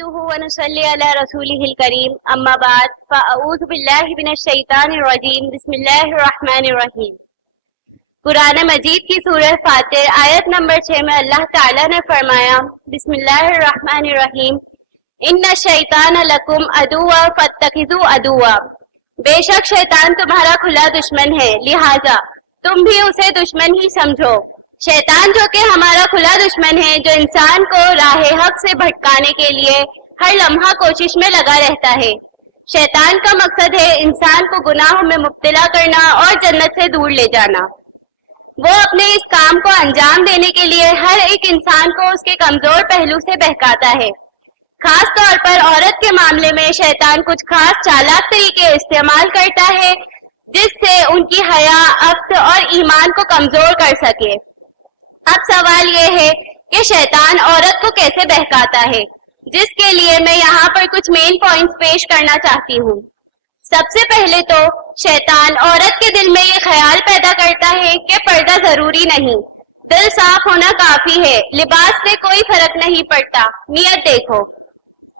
नहमदुहु व नुसल्ली अला रसूलिहिल करीम अम्मा बाद फ़अऊज़ु बिल्लाहि मिनश शैतानिर रजीम बिस्मिल्लाहिर रहमानिर रहीम। कुरान मजीद की सूरह फातिर आयत नंबर 6 में अल्लाह ताला ने फरमाया बिस्मिल्लाहिर रहमानिर रहीम इन्ना शैतान लकुम अदुव्वा फत्तखिज़ू अदुव्वा। बेशक शैतान तुम्हारा खुला दुश्मन है, लिहाजा तुम भी उसे दुश्मन ही समझो। शैतान जो कि हमारा खुला दुश्मन है, जो इंसान को राह हक से भटकाने के लिए हर लम्हा कोशिश में लगा रहता है। शैतान का मकसद है इंसान को गुनाहों में मुब्तला करना और जन्नत से दूर ले जाना। वो अपने इस काम को अंजाम देने के लिए हर एक इंसान को उसके कमजोर पहलू से बहकाता है। खास तौर पर औरत के मामले में शैतान कुछ खास चालाक तरीके इस्तेमाल करता है जिससे उनकी हया, अफ्त और ईमान को कमजोर कर सके। अब सवाल ये है कि शैतान औरत को कैसे बहकाता है, जिसके लिए मैं यहाँ पर कुछ मेन पॉइंट्स पेश करना चाहती हूँ। सबसे पहले तो शैतान औरत के दिल में ये ख्याल पैदा करता है कि पर्दा जरूरी नहीं, दिल साफ होना काफी है, लिबास से कोई फर्क नहीं पड़ता, नियत देखो।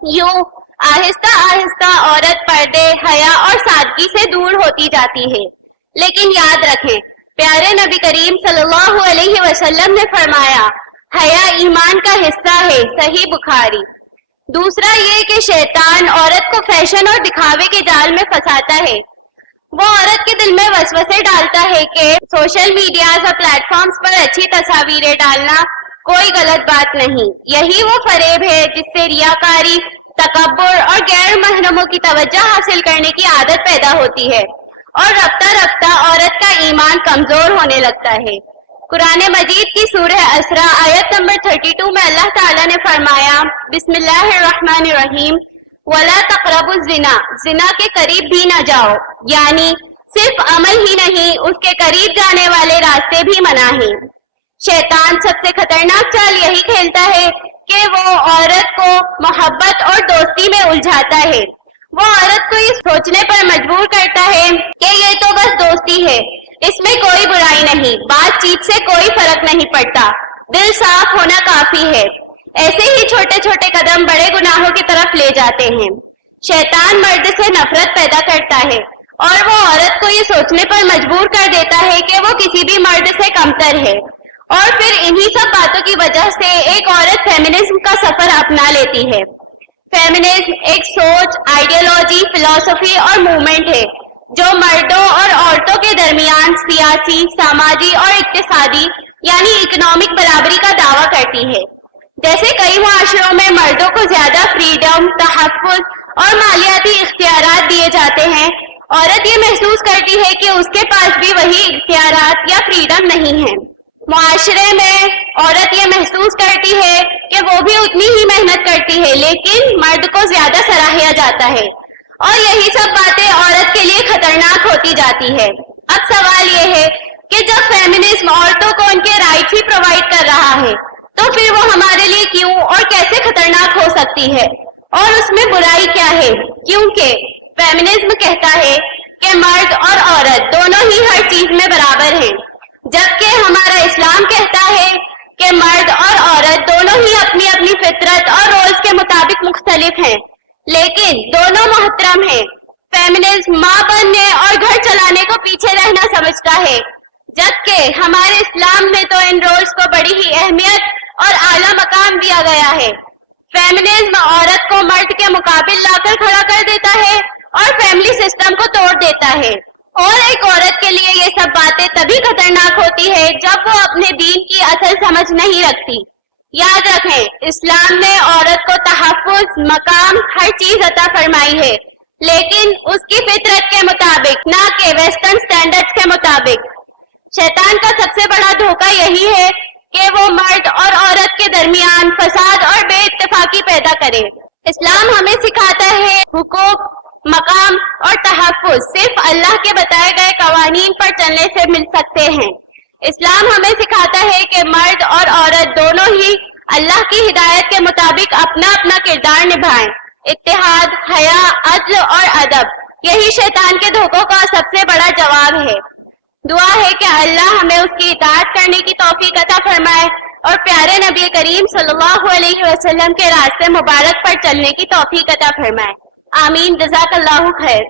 यूं आहिस्ता आहिस्ता औरत पर्दे, हया और सादगी से दूर होती जाती है। लेकिन याद रखें, प्यारे नबी करीम सल्लल्लाहु अलैहि वसल्लम ने फरमाया हया ईमान का हिस्सा है, सही बुखारी। दूसरा ये कि शैतान औरत को फैशन और दिखावे के जाल में फंसाता है। वो औरत के दिल में वसवसे डालता है कि सोशल मीडिया और प्लेटफॉर्म्स पर अच्छी तस्वीरें डालना कोई गलत बात नहीं। यही वो फरेब है जिससे रियाकारी, तकब्बुर और गैर महरमों की तवज्जो हासिल करने की आदत पैदा होती है और रफ्ता रफ्ता औरत का ईमान कमजोर होने लगता है। कुरान मजीद की सूरह असरा आयत नंबर 32 में अल्लाह ताला ने फरमाया बिस्मिल्लाहिर रहमानिर रहीम वला तक़रबुज़ ज़िना, जिना के करीब भी न जाओ। यानी सिर्फ अमल ही नहीं, उसके करीब जाने वाले रास्ते भी मना हैं। शैतान सबसे खतरनाक चाल यही खेलता है कि वो औरत को मोहब्बत और दोस्ती में उलझाता है। वो औरत को इस सोचने पर मजबूर करता है कि ये तो बस दोस्ती है, इसमें कोई बुराई नहीं, बातचीत से कोई फर्क नहीं पड़ता, दिल साफ होना काफी है। ऐसे ही छोटे छोटे कदम बड़े गुनाहों की तरफ ले जाते हैं। शैतान मर्द से नफरत पैदा करता है और वो औरत को ये सोचने पर मजबूर कर देता है कि वो किसी भी मर्द से कमतर है। और फिर इन्हीं सब बातों की वजह से एक औरत फेमिनिज्म का सफर अपना लेती है। फेमिनिज्म एक सोच, आइडियोलॉजी, फिलॉसफी और मूवमेंट है जो मर्दों और औरतों के दरमियान सियासी, सामाजिक और इक्तिसादी यानी इकोनॉमिक बराबरी का दावा करती है। जैसे कई मुआशरों में मर्दों को ज्यादा फ्रीडम, तहफ़्फ़ुज़ और मालियाती इख्तियारात दिए जाते हैं, औरत ये महसूस करती है कि उसके पास भी वही इख्तियारात या फ्रीडम नहीं है। मुआशरे में औरत ये महसूस करती है कि वो भी उतनी ही मेहनत करती है, लेकिन मर्द को ज्यादा सराहा जाता है और यही सब बातें औरत के लिए खतरनाक होती जाती है। अब सवाल ये है कि जब फेमिनिज्म औरतों को उनके राइट ही प्रोवाइड कर रहा है, तो फिर वो हमारे लिए क्यों और कैसे खतरनाक हो सकती है और उसमें बुराई क्या है? क्योंकि फेमिनिज्म कहता है कि मर्द और औरत दोनों ही हर चीज में बराबर हैं, जबकि हमारा इस्लाम कहता है कि मर्द और औरत दोनों ही अपनी अपनी फितरत और रोल्स के मुताबिक मुख्तलिफ हैं, लेकिन दोनों मोहतरम हैं। फेमिनिज्म माँ बनने और घर चलाने को पीछे रहना समझता है, जबकि हमारे इस्लाम में तो इन रोल्स को बड़ी ही अहमियत और आला मकाम दिया गया है। फेमिनिज्म औरत को मर्द के मुकाबिल लाकर खड़ा कर देता है और फैमिली सिस्टम को तोड़ देता है। और एक औरत के लिए ये सब बातें तभी खतरनाक होती है जब वो अपने दीन की असल समझ नहीं रखती। याद रखें, इस्लाम ने औरत को तहफ़्फ़ुज़, मकाम, हर चीज अता फरमाई है, लेकिन उसकी फितरत के मुताबिक, ना कि वेस्टर्न स्टैंडर्ड्स के मुताबिक। शैतान का सबसे बड़ा धोखा यही है कि वो मर्द और औरत के दरमियान फसाद और बेइत्तेफाकी पैदा करे। इस्लाम हमें सिखाता है हुकूक, मकाम और तहफ़्फ़ुज़ सिर्फ अल्लाह के बताए गए कवानीन पर चलने से मिल सकते हैं। इस्लाम हमें सिखाता है कि मर्द और औरत दोनों ही अल्लाह की हिदायत के मुताबिक अपना अपना किरदार निभाएं। इत्तेहाद, हया, अदल और अदब, यही शैतान के धोखों का सबसे बड़ा जवाब है। दुआ है कि अल्लाह हमें उसकी इताअत करने की तौफीक अता फरमाए। اور پیارے نبی کریم صلی اللہ علیہ وسلم کے راستے مبارک پر چلنے کی توفیق عطا فرمائے. آمین. جزاک اللہ خیر.